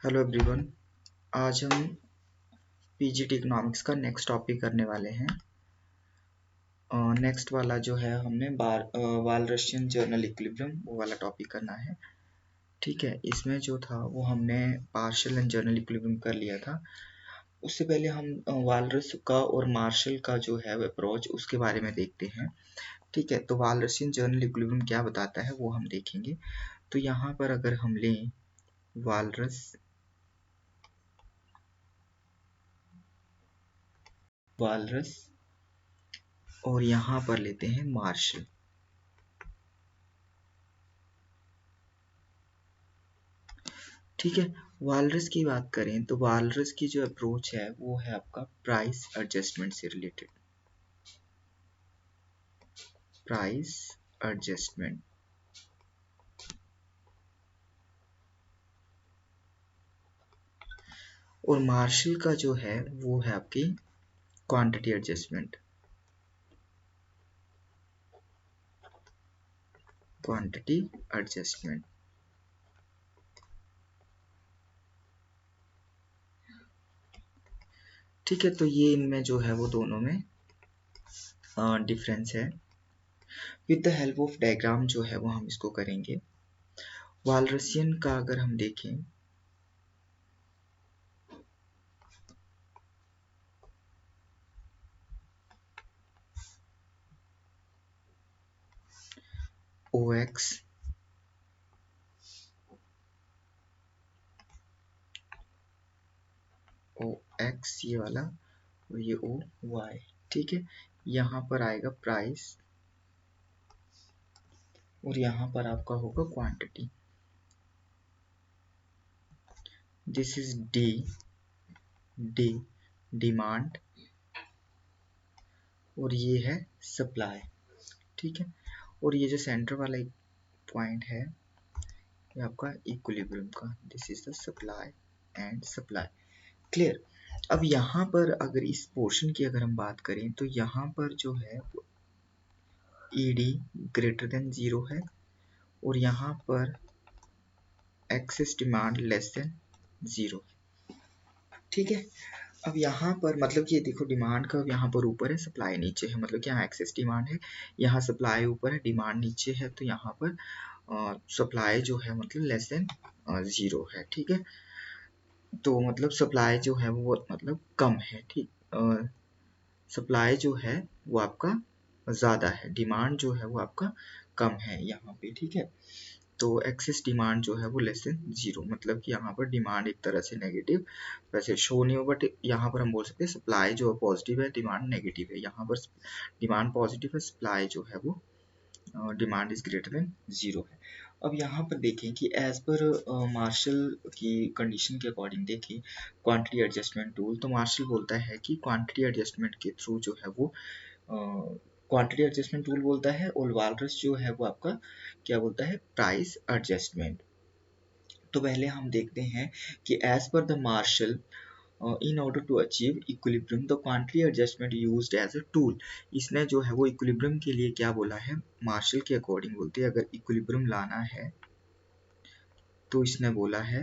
Hello everyone. आज हम PGT economics का नेक्स्ट टॉपिक करने वाले हैं। नेक्स्ट वाला जो है हमने वालरशियन जर्नल इक्विलिब्रियम वो वाला टॉपिक करना है। ठीक है, इसमें जो था वो हमने पार्शियल एंड जर्नल इक्विलिब्रियम कर लिया था। उससे पहले हम वालरस का और मार्शल का जो है अप्रोच उसके बारे में देखते हैं। ठीक है, तो वालरशियन जर्नल इक्विलिब्रियम क्या बताता है वो हम देखेंगे। तो यहाँ पर अगर हम लें वालरस और यहाँ पर लेते हैं मार्शल। ठीक है, वालरस की बात करें तो वालरस की जो अप्रोच है वो है आपका प्राइस एडजस्टमेंट से रिलेटेड। प्राइस एडजस्टमेंट और मार्शल का जो है वो है आपकी क्वांटिटी एडजस्टमेंट। क्वांटिटी एडजस्टमेंट ठीक है, तो ये इनमें जो है वो दोनों में डिफरेंस है। With the help of diagram जो है वो हम इसको करेंगे। वालरसियन का अगर हम देखें OX ये वाला और ये OY। ठीक है, यहाँ पर आएगा प्राइस और यहाँ पर आपका होगा quantity. This is D demand और ये है सप्लाई। ठीक है, और ये जो सेंटर वाला एक पॉइंट है ये आपका इक्विलिब्रियम का। This is the supply and supply. Clear. अब यहाँ पर अगर इस पोर्शन की अगर हम बात करें तो यहाँ पर जो है ईडी ग्रेटर देन 0 है और यहाँ पर एक्सेस डिमांड लेस देन 0। ठीक है, अब यहाँ पर मतलब कि ये देखो डिमांड का यहाँ पर ऊपर है, सप्लाई नीचे है, मतलब कि यहाँ एक्सेस डिमांड है, यहाँ सप्लाई ऊपर है, डिमांड नीचे है, तो यहाँ पर सप्लाई जो है मतलब लेस देन 0 है। ठीक है, तो मतलब सप्लाई जो है वो मतलब कम है। ठीक, सप्लाई जो है वो आपका ज़्यादा है, डिमांड जो है वो आपका कम है यहाँ पे। ठीक है, तो एक्सेस डिमांड जो है वो लेस देन 0, मतलब कि यहाँ पर डिमांड एक तरह से नेगेटिव वैसे शो नहीं हो, बट यहाँ पर हम बोल सकते हैं सप्लाई जो है पॉजिटिव है, डिमांड नेगेटिव है। यहाँ पर डिमांड पॉजिटिव है, सप्लाई जो है वो डिमांड इज ग्रेटर देन 0 है। अब यहाँ पर देखें कि एज पर मार्शल की कंडीशन के अकॉर्डिंग देखें क्वांटिटी एडजस्टमेंट टूल, तो मार्शल बोलता है कि क्वांटिटी एडजस्टमेंट के थ्रू जो है वो क्वांटिटी एडजस्टमेंट टूल बोलता है, और वालरस जो है वो आपका क्या बोलता है, प्राइस एडजस्टमेंट। तो पहले हम देखते हैं कि as per the Marshall in order to achieve equilibrium the quantity adjustment used as a tool। इसने जो है वो equilibrium के लिए क्या बोला है, मार्शल के अकॉर्डिंग बोलते हैं अगर equilibrium लाना है तो इसने बोला है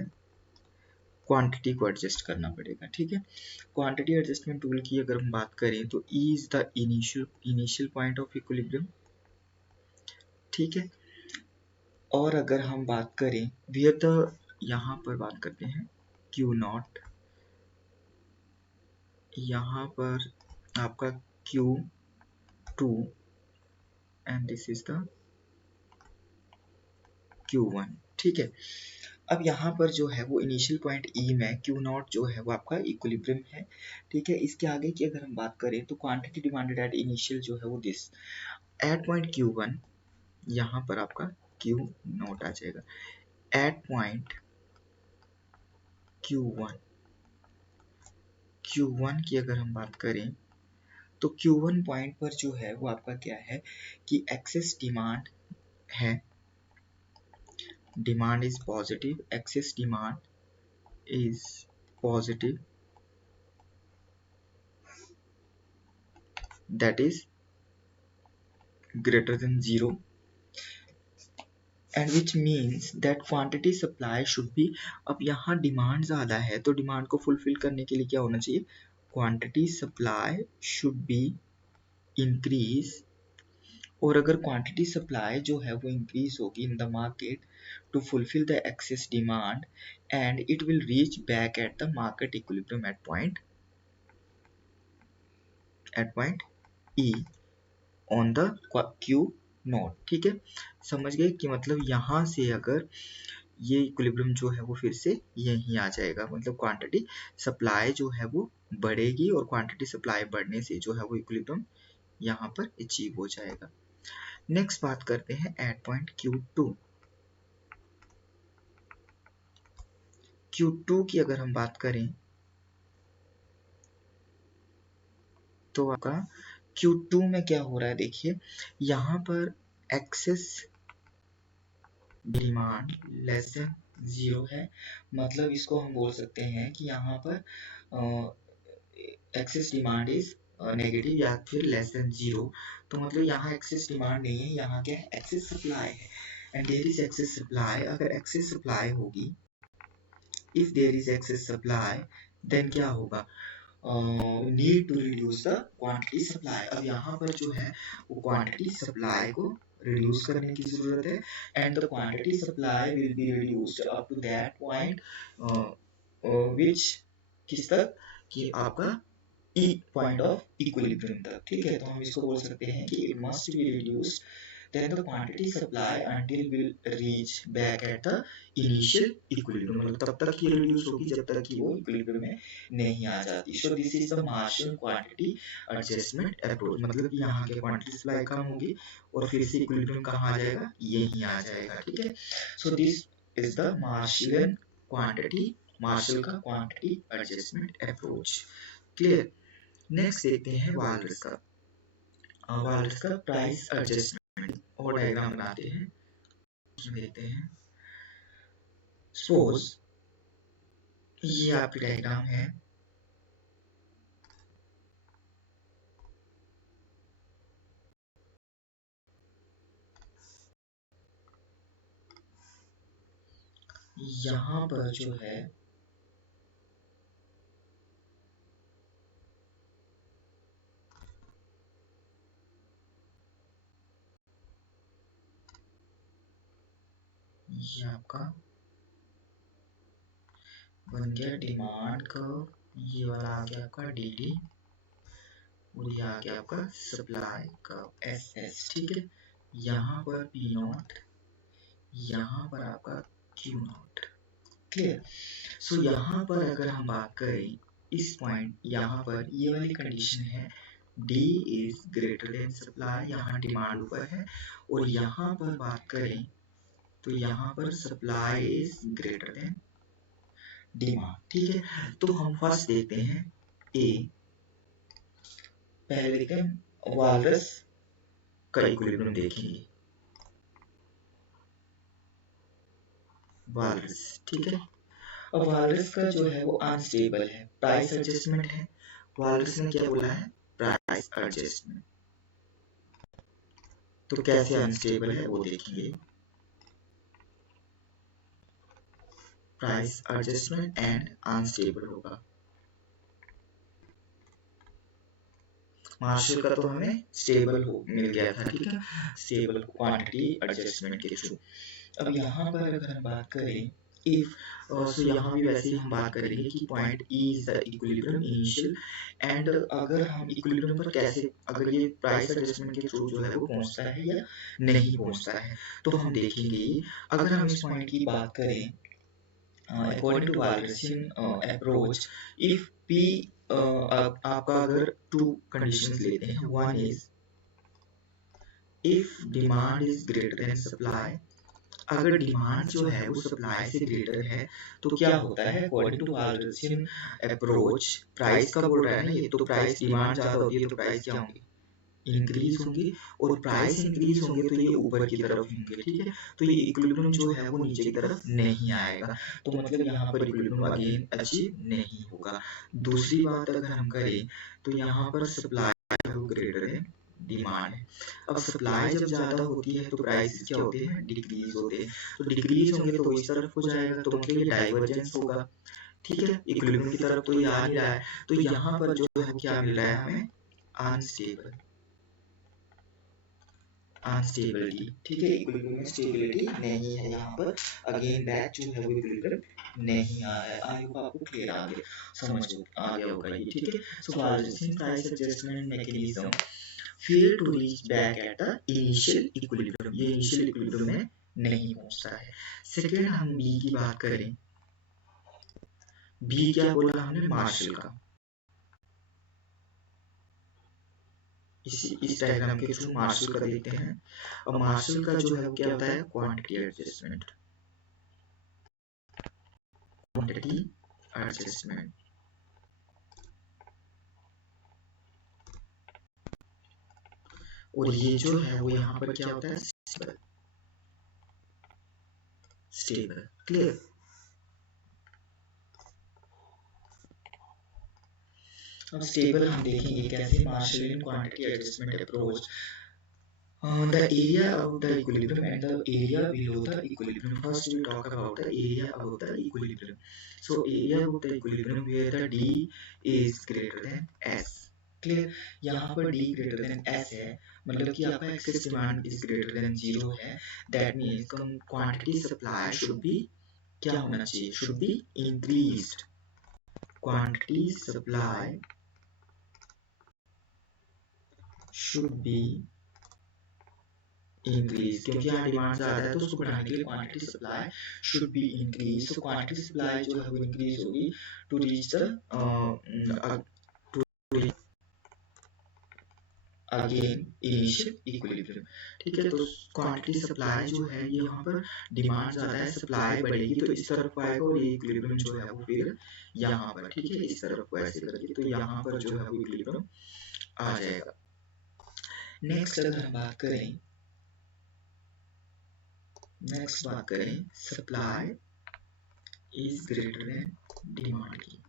क्वांटिटी को एडजस्ट करना पड़ेगा। ठीक है, क्वांटिटी एडजस्टमेंट टूल की अगर हम बात करें तो E is the initial point of equilibrium. ठीक है, और अगर हम बात करें वियर द, यहाँ पर बात करते हैं Q नॉट, यहाँ पर आपका Q2 and this is the Q1। ठीक है, अब यहाँ पर जो है वो इनिशियल पॉइंट E में Q नॉट जो है वो आपका इक्विलिब्रियम है। ठीक है, इसके आगे की अगर हम बात करें तो क्वांटिटी डिमांडेड एट इनिशियल जो है वो दिस एट पॉइंट Q1, यहाँ पर आपका Q नॉट आ जाएगा। एट पॉइंट Q1 की अगर हम बात करें तो Q1 पॉइंट पर जो है वो आपका क्या है कि एक्सेस डिमांड है, demand is positive, excess demand is positive, that is greater than 0, and which means that quantity supply should B, अब यहाँ डिमांड ज़्यादा है तो डिमांड को फुलफिल करने के लिए क्या होना चाहिए, quantity supply should be increase, और अगर क्वांटिटी सप्लाई जो है वो इंक्रीज होगी in the market to fulfill the excess demand and it will reach back at the market equilibrium at point E on the Q note. ठीक है, समझ गए कि मतलब यहाँ से अगर ये इक्विलिब्रियम जो है वो फिर से यहीं आ जाएगा, मतलब क्वांटिटी सप्लाई जो है वो बढ़ेगी और क्वांटिटी सप्लाई बढ़ने से जो है वो इक्विलिब्रियम यहाँ पर अचीव हो जाएगा। नेक्स्ट बात करते हैं एट पॉइंट Q2। Q2 की अगर हम बात करें तो आपका Q2 में क्या हो रहा है, देखिए यहाँ पर एक्सेस डिमांड लेस देन 0 है, मतलब इसको हम बोल सकते हैं कि यहाँ पर एक्सेस डिमांड इज नेगेटिव या फिर लेस देन 0, तो मतलब यहाँ एक्सेस डिमांड नहीं है, यहाँ क्या है, एक्सेस सप्लाई है। And there is excess supply, अगर एक्सेस सप्लाई होगी, if there is excess supply then क्या होगा, need to reduce the quantity supply. अब यहाँ पर जो है वो क्वांटिटी सप्लाई को रिड्यूस करने की जरूरत है and the quantity supply will be reduced up to that point which किस तक, कि आपका E पॉइंट ऑफ इक्विलिब्रियम तक। ठीक है, तो हम इसको बोल सकते हैं कि it must be reduced then the quantity supply until will reach back at the initial equilibrium, मतलब तब तक ये रिड्यूस होगी जब तक कि वो इक्विलिब्रियम में नहीं आ जाती। So this is the Marshall quantity adjustment approach, मतलब कि यहाँ के क्वांटिटी सप्लाई कम होगी और फिर से इक्विलिब्रियम कहाँ आ जाएगा, यहीं आ जाएगा। ठीक है, so this is the Marshallian quantity, Marshall का quantity adjustment approach. Clear. Next देखते हैं वालरस का, वालरस का प्राइस एडजस्टमेंट और डायग्राम बनाते हैं, उसमें देखते हैं। सपोज ये आपकी डायग्राम है, यहाँ पर जो है ये आपका बन गया डिमांड कर्व, ये वाला आ गया आपका DD और ये आ गया आपका सप्लाई कर्व SS। ठीक है, यहाँ पर P0, यहाँ पर आपका Q0। क्लियर। सो यहाँ पर अगर हम बात करें इस पॉइंट, यहाँ पर ये वाली कंडीशन है D is greater than supply, यहाँ डिमांड ऊपर है, और यहाँ पर बात करें तो यहाँ पर supply is greater than demand. ठीक है, तो हम फर्स्ट देखते हैं ए, पहले देखते हैं वालरस का इक्विलिब्रियम देखेंगे, वालरस। ठीक है, अब वालरस का जो है वो अनस्टेबल है, प्राइस एडजस्टमेंट है। वालरस ने क्या बोला है, प्राइस एडजस्टमेंट, तो कैसे अनस्टेबल है वो देखेंगे। प्राइस एडजस्टमेंट एंड अनस्टेबल होगा। मार्शल का तो हमें स्टेबल हो मिल गया था। ठीक है, स्टेबल क्वांटिटी एडजस्टमेंट के थ्रू। अब यहाँ पर अगर हम बात करें इफ, सो यहाँ भी वैसे ही हम बात करेंगे कि point E is the equilibrium initial, and अगर हम इक्विलिब्रियम पर कैसे, अगर ये प्राइस एडजस्टमेंट के थ्रू जो है वो पहुंचता है या नहीं पहुंचता है, तो हम देखेंगे। अगर हम इस पॉइंट की बात करें according to Wallersian approach, if P आपका अगर टू कंडीशंस लेते हैं, one is if demand is greater than supply, अगर डिमांड जो है वो सप्लाई से ग्रेटर है तो क्या होता है, अकॉर्डिंग टू वालरसियन अप्रोच, प्राइस का बोल रहा है ना ये, तो प्राइस डिमांड ज्यादा होगी है तो प्राइस क्या होंगे, इंक्रीज होंगे, और प्राइस इंक्रीज होंगे तो ये ऊपर की तरफ होंगे। ठीक है, तो ये इक्विलिब्रियम जो है वो नीचे की तरफ नहीं आएगा, तो मतलब यहाँ पर इक्विलिब्रियम अगेन अचीव नहीं होगा। दूसरी बात अगर हम करें तो यहाँ पर सप्लाई ग्रेटर है डिमांड है। अब सप्लाई जब ज़्यादा होती है तो प्राइसेस क्या होते हैं, डिक्रीज होते हैं। तो डिक्रीज होंगे तो इस तरफ हो जाएगा, तो मतलब ये डाइवर्जेंस होगा, ठीक है, इक्विलिब्रियम की तरफ तो ये आ नहीं रहा है। तो यहाँ पर जो है क्या मिल रहा है हमें, अनस्टेबल, अनस्टेबिलिटी, ठीक है, इक्विलिब्रियम में स्टेबिलिटी नहीं है यहाँ पर। अगेन बैक जो है वो इक्विलिब्रियम नहीं आ रहा है। आई होप आपको क्लियर आ गया होगा ये, ठीक है। So Walrasian price adjustment mechanism fail to reach back at the initial equilibrium, ये इनिशियल इक्विलिब्रियम में नहीं पहुंचता है। सेकेंड हम बी की बात करें, बी क्या बोला हमने, मार्शल का। इस डायग्राम के थ्रू मार्शल का देखते हैं। अब मार्शल का जो है वो क्या होता है, क्वांटिटी एडजस्टमेंट, क्वांटिटी एडजस्टमेंट। और ये जो है वो यहाँ पर क्या होता है, स्टेबल, स्टेबल, क्लियर। अब स्टेबल हम देखेंगे कैसे, Marshall in quantity adjustment approach the area above the equilibrium and the area below the equilibrium. First we talk about the area above the equilibrium. So area above the equilibrium where the D is greater than S. Clear, यहाँ पर D greater than S है, मतलब कि आपका excess demand is greater than 0 है। That means quantity supply should be क्या होना चाहिए, should be increased. Quantity supply should be increase, क्योंकि यहाँ डिमांड ज़्यादा है तो उसको बढ़ाने के लिए quantity supply should be increase. So quantity supply जो है वो इंक्रीज होगी to reach the again initial equilibrium, ठीक है। तो क्वांटिटी सप्लाई जो है ये यहाँ पर डिमांड ज़्यादा है, सप्लाई बढ़ेगी तो इस तरफ आएगा और ये इक्विलिब्रियम जो है वो फिर यहाँ पर, ठीक है, इस तरफ को ऐसे करके तो यहाँ पर जो है वो इक्विलिब्रियम आ जाएगा। नेक्स्ट अगर हम बात करें, supply is greater than demand की।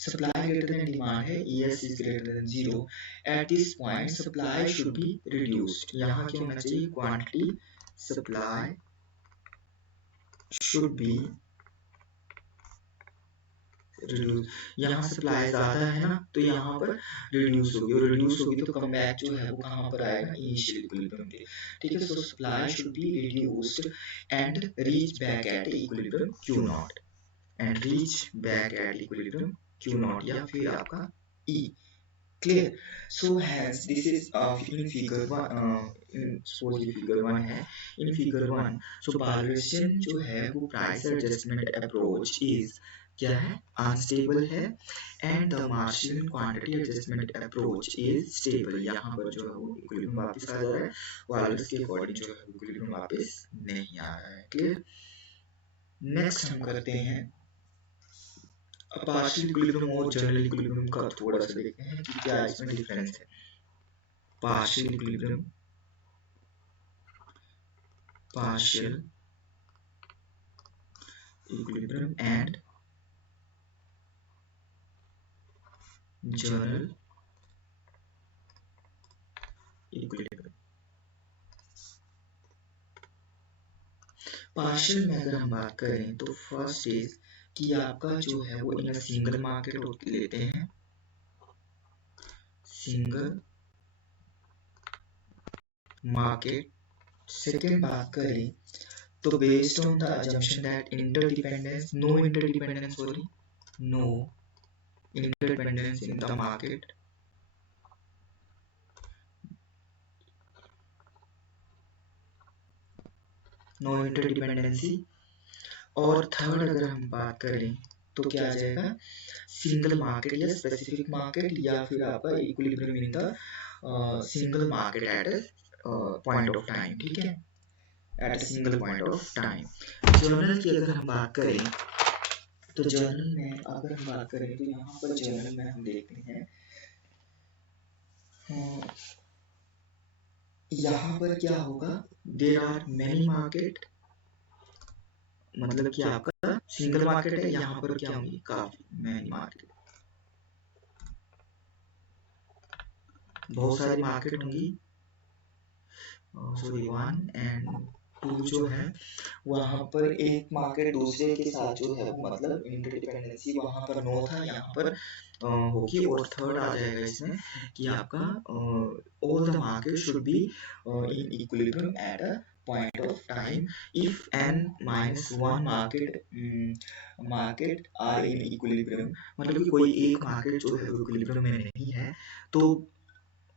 सप्लाई ग्रेटर देन डिमांड है, ES is greater than 0। At this point supply should be reduced. यहाँ क्या होना चाहिए, quantity supply should be reduce. यहाँ सप्लाई ज़्यादा है ना तो यहाँ पर रिड्यूस होगी, और रिड्यूस होगी तो कम बैक जो है वो कहाँ पर आएगा, इनिशियल इक्विलिब्रियम पे, ठीक है। सो supply should be reduced and reach back at equilibrium Q not, and reach back at equilibrium Q not, या फिर आपका E, clear. So has this is in figure 1, suppose ये फिगर 1 है। इन फिगर 1 सो वाल्टरसन जो है वो प्राइस एडजस्टमेंट अप्रोच इज क्या है, अनस्टेबल है, and the Marshall quantity adjustment approach is stable. यहाँ पर जो है वो इक्विलिब्रियम वापस आ जा रहा है, वाल्टर्स के अकॉर्डिंग जो है इक्विलिब्रियम वापस नहीं आ रहा है, क्लियर। नेक्स्ट हम करते हैं पार्शियल इक्विलिब्रियम और जनरल इक्विलिब्रियम का थोड़ा सा देखते हैं कि क्या इसमें डिफरेंस है। Partial equilibrium, partial equilibrium and general equilibrium. Partial में अगर हम बात करें तो फर्स्ट इज कि आपका जो है वो इन सिंगल मार्केट लेते हैं, सिंगल मार्केट। सेकेंड बात करें तो based on the assumption that interdependence, no interdependence, sorry, no interdependence in the market, no interdependency। और थर्ड अगर हम बात करें तो क्या आ जाएगा, सिंगल मार्केट या स्पेसिफिक मार्केट, या फिर आपका equilibrium in the single market at point of time, ठीक है, at a single point of time. Journal की अगर हम बात करें तो जर्नल में अगर हम बात करें तो यहाँ पर जर्नल में हम देखते हैं यहाँ पर क्या होगा, देर आर मैनी मार्केट, मतलब कि आपका सिंगल मार्केट है, यहाँ पर क्या होंगी, काफी मैनी मार्केट, बहुत सारी मार्केट होंगी सॉरी 1 और 2 जो है वहाँ पर एक मार्केट दूसरे के साथ जो है वो मतलब इंटरडिपेंडेंसी वहाँ पर नो था, यहाँ पर होगी। और थर्ड आ जाएगा इसमें कि आपका all the market should be in equilibrium at a point of time if n minus 1 market are in equilibrium, मतलब कि कोई एक मार्केट जो है इक्विलिब्रियम में नहीं है, तो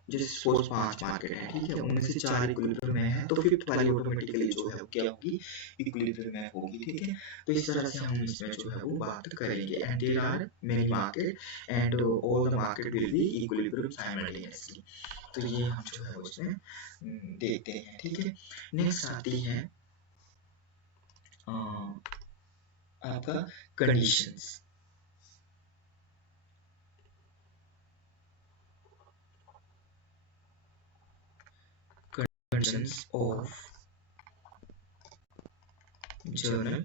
जैसे सपोज 5 मार्केट है, ठीक है, उनमें से 4 इक्विलिब्रियम में है, तो फिफ्थ वाली ऑटोमेटिकली जो है वो क्या होगी, इक्विलिब्रियम में होगी, ठीक है। तो इस तरह से हम इसमें जो है वो बात करेंगे। And there are many market and all the market will be equilibrium simultaneously. तो ये हम जो है उसमें देखते हैं, ठीक है। नेक्स्ट आती है आपका conditions. Conditions of general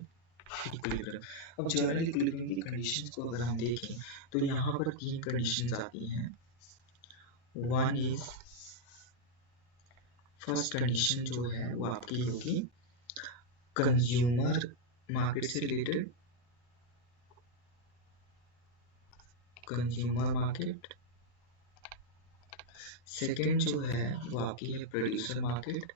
equilibrium. अब जर्नल इक्विलिब्रियम की कंडीशंस को अगर हम देखें तो यहाँ पर 3 कंडीशंस आती हैं। वन इज, फर्स्ट कंडीशन जो है वो आपकी होगी कंज्यूमर मार्केट से रिलेटेड, कंज्यूमर मार्केट। सेकेंड जो है वो आपकी है प्रोड्यूसर मार्केट।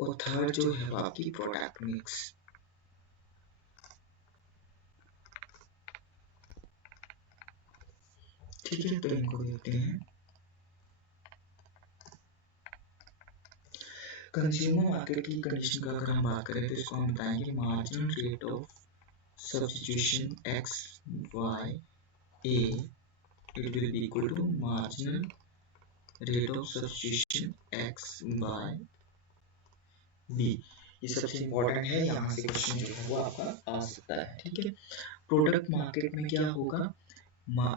और थर्ड जो है वो आपकी प्रोडक्ट मिक्स। ठीक है, तो इनको देखते हैं। कंज्यूमर मार्केट की कंडीशन का अगर हम बात करें तो इसको हम बताएंगे marginal rate of substitution X Y A, it will be equal to marginal rate of substitution x by b। ये सबसे इम्पोर्टेंट है, यहाँ से क्वेश्चन जो है वो आपका आ सकता है, ठीक है। प्रोडक्ट मार्केट में क्या होगा,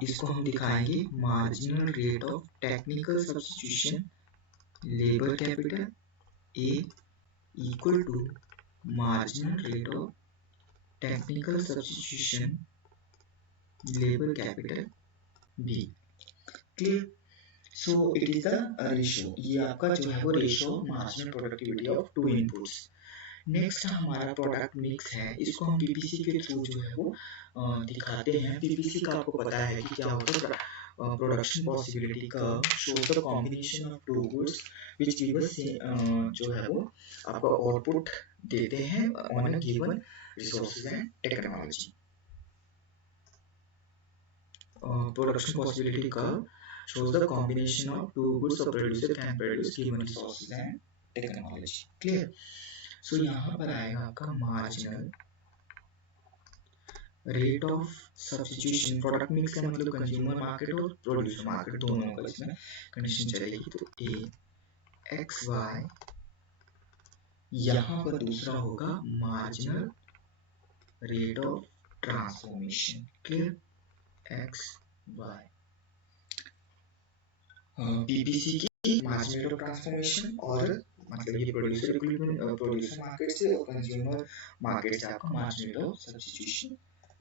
इसको हम दिखाएंगे marginal rate of technical substitution labour capital A equal to marginal rate of technical substitution labour capital B. Clear? So it is the ratio, ये आपका जो है वो ratio marginal productivity of two inputs. Next हमारा product mix है, इसको हम PPC के थ्रू जो है वो दिखाते हैं। पीपीसी का आपको पता है कि क्या होता है, production possibility curve shows the combination of two goods which give us जो है वो आपका आउटपुट देते हैं on a given resources and technology. Production possibility curve shows the combination of two goods a producer can produce given resources and technology. Clear? So यहाँ पर आएगा आपका marginal rate of substitution। product mix का मतलब consumer market और producer market दोनों का इसमें condition चलेगी। तो a x y, यहाँ पर दूसरा होगा marginal rate of transformation। Clear? x y PPC की मार्जिनल रेट ऑफ ट्रांसफॉर्मेशन और मतलब ये प्रोड्यूसर इक्विलिब्रियम, प्रोड्यूसर मार्केट से और कंज्यूमर मार्केट से आपका marginal rate of substitution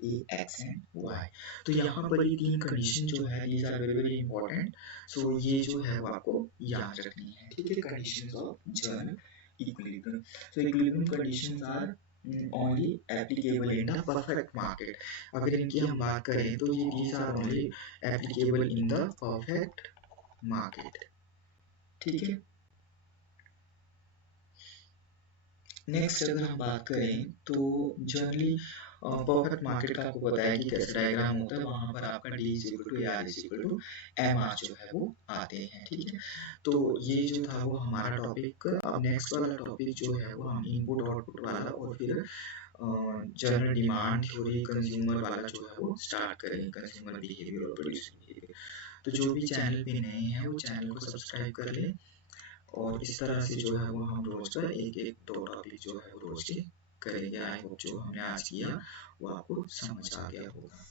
a X and Y. तो यहाँ पर ये 3 कंडीशन जो है these are very very important. So ये जो है वो आपको याद रखनी है, ठीक है। Conditions of general equilibrium. So equilibrium conditions are only applicable in the perfect market। अगर इनकी हम बात करें तो ये these are only applicable in the perfect market, ठीक है। नेक्स्ट अगर हम बात करें तो जनरली परफेक्ट मार्केट का आपको पता है कि कैसे डायग्राम होता है, वहां पर आपका D is equal to R is equal to M R जो है वो आते हैं, ठीक है। तो ये जो था वो हमारा टॉपिक। अब नेक्स्ट वाला टॉपिक जो है वो हम इनपुट आउटपुट वाला और फिर जनरल डिमांड थ्योरी कंज्यूमर वाला जो है वो स्टार्ट करेंगे, कंज्यूमर बिहेवियर और प्रोड्यूसर बिहेवियर। तो जो भी चैनल पे नए हैं वो चैनल को सब्सक्राइब कर ले, और इस तरह से जो है वो हम रोज का एक एक दो टॉपिक जो है वो रोज के करेंगे। आई होप जो हमने आज किया वो आपको समझ आ गया होगा।